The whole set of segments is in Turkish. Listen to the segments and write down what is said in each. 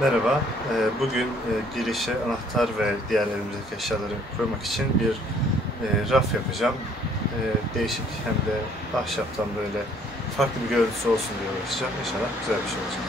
Merhaba, bugün girişe anahtar ve diğer elimizdeki eşyaları koymak için bir raf yapacağım. Değişik hem de ahşaptan böyle farklı bir görüntüsü olsun diye uğraşacağım. İnşallah güzel bir şey olacak.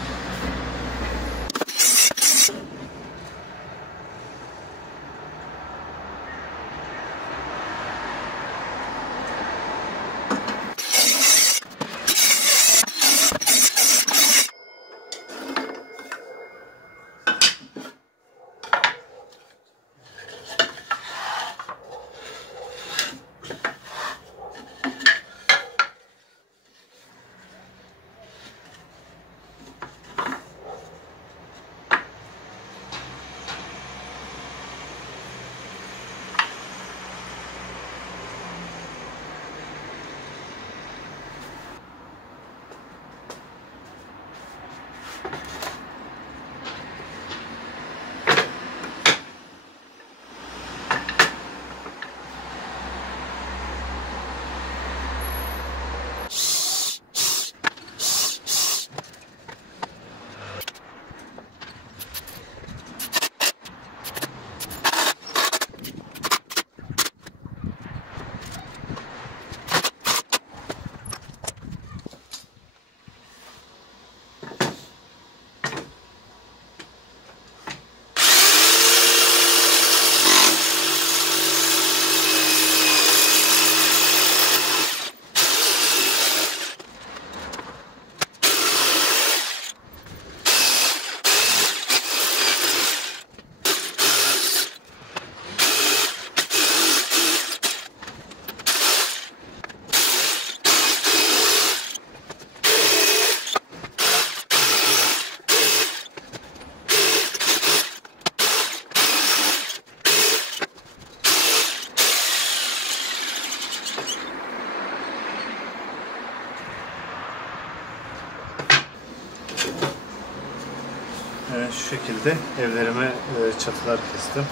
Şu şekilde evlerime çatılar kestim.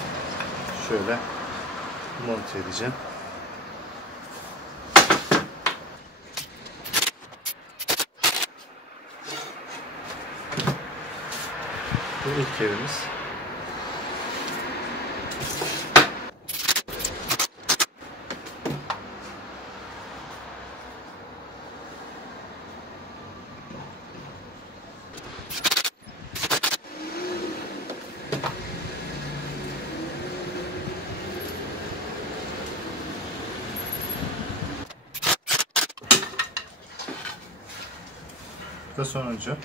Şöyle monte edeceğim. Bu ilk evimiz. Bu da sonuncu.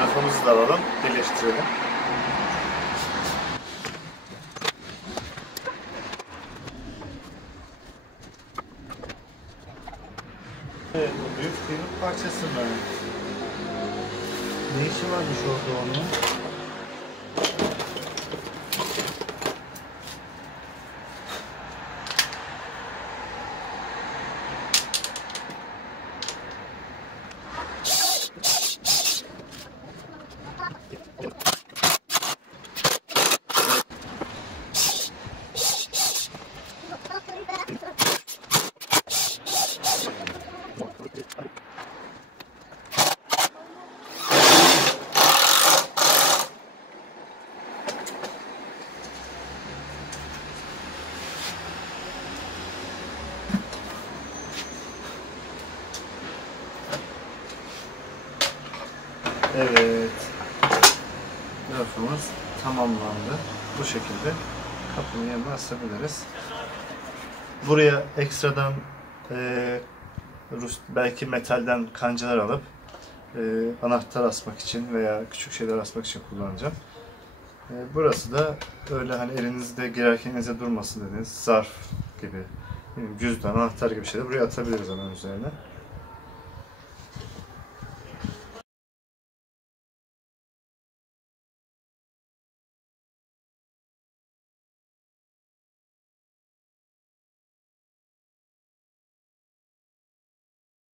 Rafımızı da alalım, birleştirelim. Evet, bu büyük kıymık parçası mı? Ne işi varmış orada onun? Evet, rafımız tamamlandı. Bu şekilde kapının yanına asabiliriz. Buraya ekstradan belki metalden kancalar alıp anahtar asmak için veya küçük şeyler asmak için kullanacağım. Burası da öyle hani elinizde girerken elinize durmasın dediğiniz zarf gibi, cüzdan, anahtar gibi şeyler buraya atabiliriz hemen üzerine.